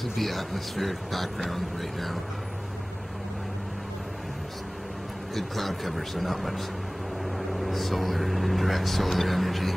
This would be atmospheric background right now. Good cloud cover, so not much direct solar energy.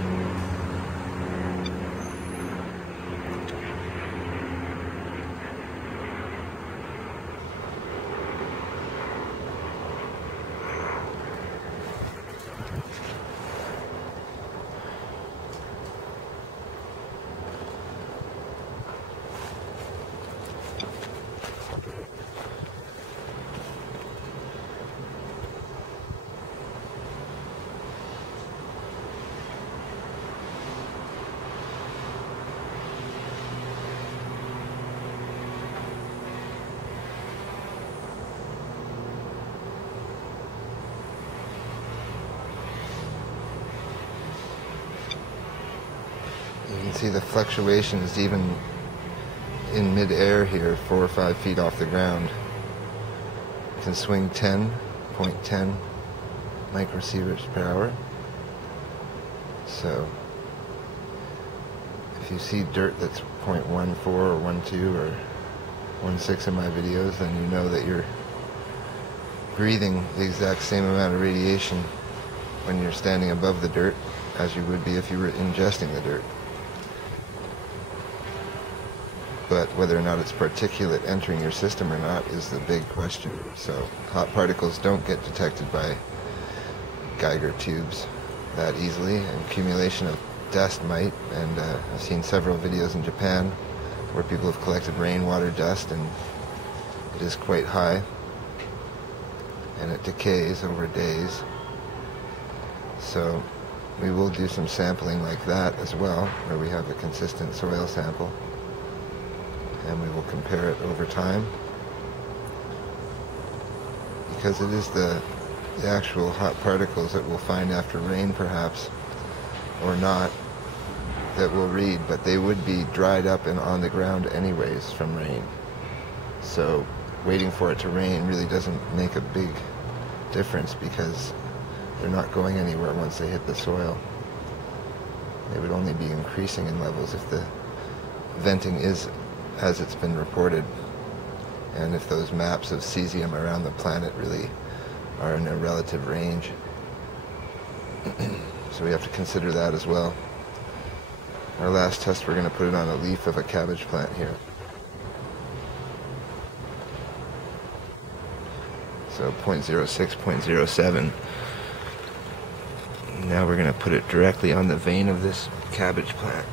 You can see the fluctuations even in mid-air here, 4 or 5 feet off the ground. It can swing 10.10 microsieverts per hour. So if you see dirt that's 0.14 or 12 or 1.6 in my videos, then you know that you're breathing the exact same amount of radiation when you're standing above the dirt as you would be if you were ingesting the dirt. But whether or not it's particulate entering your system or not is the big question. So hot particles don't get detected by Geiger tubes that easily. An accumulation of dust might, and I've seen several videos in Japan where people have collected rainwater dust, and it is quite high, and it decays over days. So we will do some sampling like that as well, where we have a consistent soil sample, and we will compare it over time, because it is the actual hot particles that we'll find after rain, perhaps, or not, that we'll read, but they would be dried up and on the ground anyways from rain. So waiting for it to rain really doesn't make a big difference, because they're not going anywhere once they hit the soil. They would only be increasing in levels if the venting is as it's been reported, and if those maps of cesium around the planet really are in a relative range. So we have to consider that as well. Our last test, we're going to put it on a leaf of a cabbage plant here. So 0.06, 0.07. Now we're going to put it directly on the vein of this cabbage plant.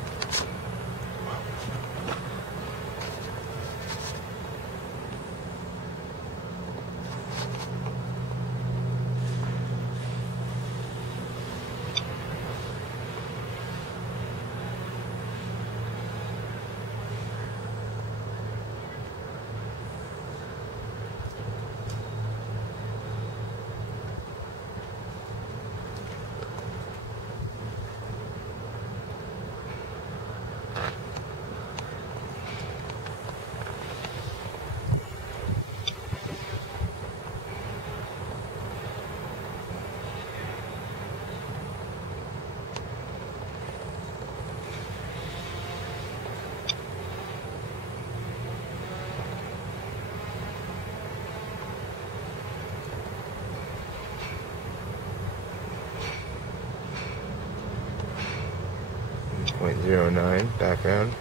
.09 background.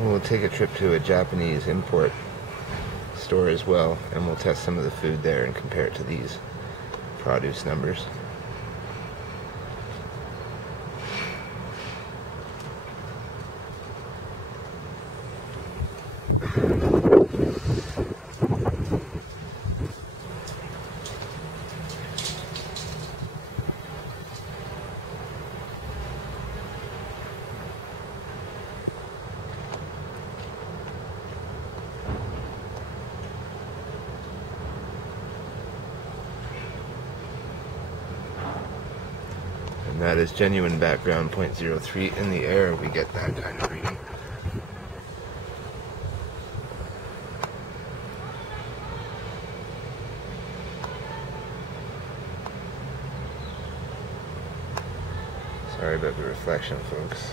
We'll take a trip to a Japanese import store as well, and we'll test some of the food there and compare it to these produce numbers. And that is genuine background, 0.03 in the air. We get that kind of reading. Sorry about the reflection, folks.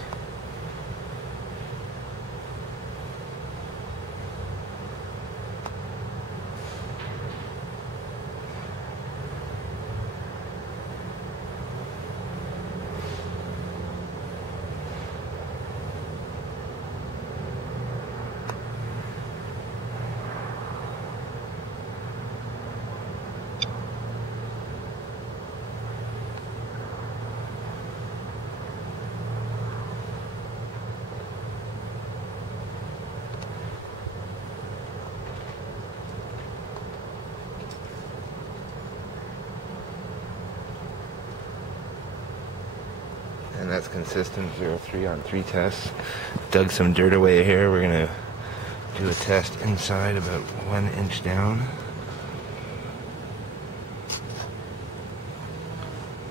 And that's consistent, 0.3 on 3 tests. Dug some dirt away here. We're going to do a test inside about 1 inch down.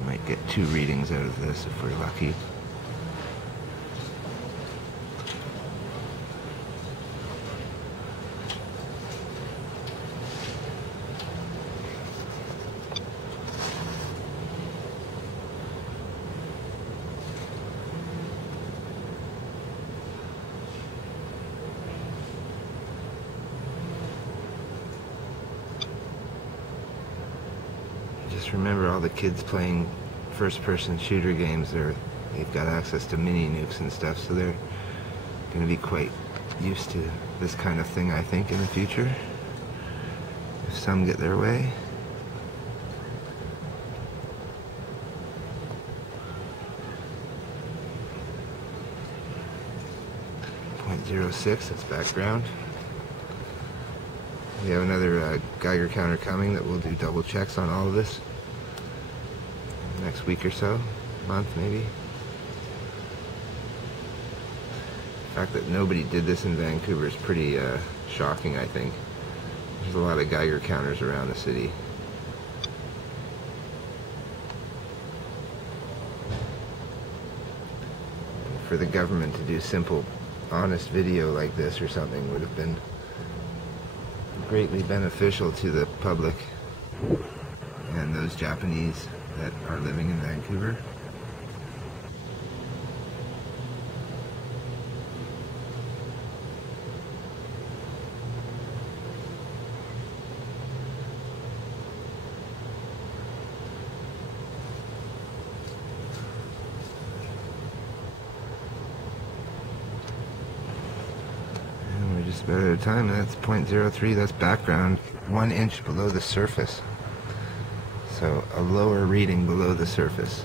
Might get 2 readings out of this if we're lucky. Just remember, all the kids playing first-person shooter games, they've got access to mini nukes and stuff, so they're going to be quite used to this kind of thing, I think, in the future, if some get their way. .06, that's background. We have another Geiger counter coming that will do double checks on all of this next week or so, month maybe. The fact that nobody did this in Vancouver is pretty shocking, I think. There's a lot of Geiger counters around the city. For the government to do simple, honest video like this or something would have been greatly beneficial to the public and those Japanese that are living in Vancouver. Just about out of time, and that's .03, that's background, 1 inch below the surface. So a lower reading below the surface.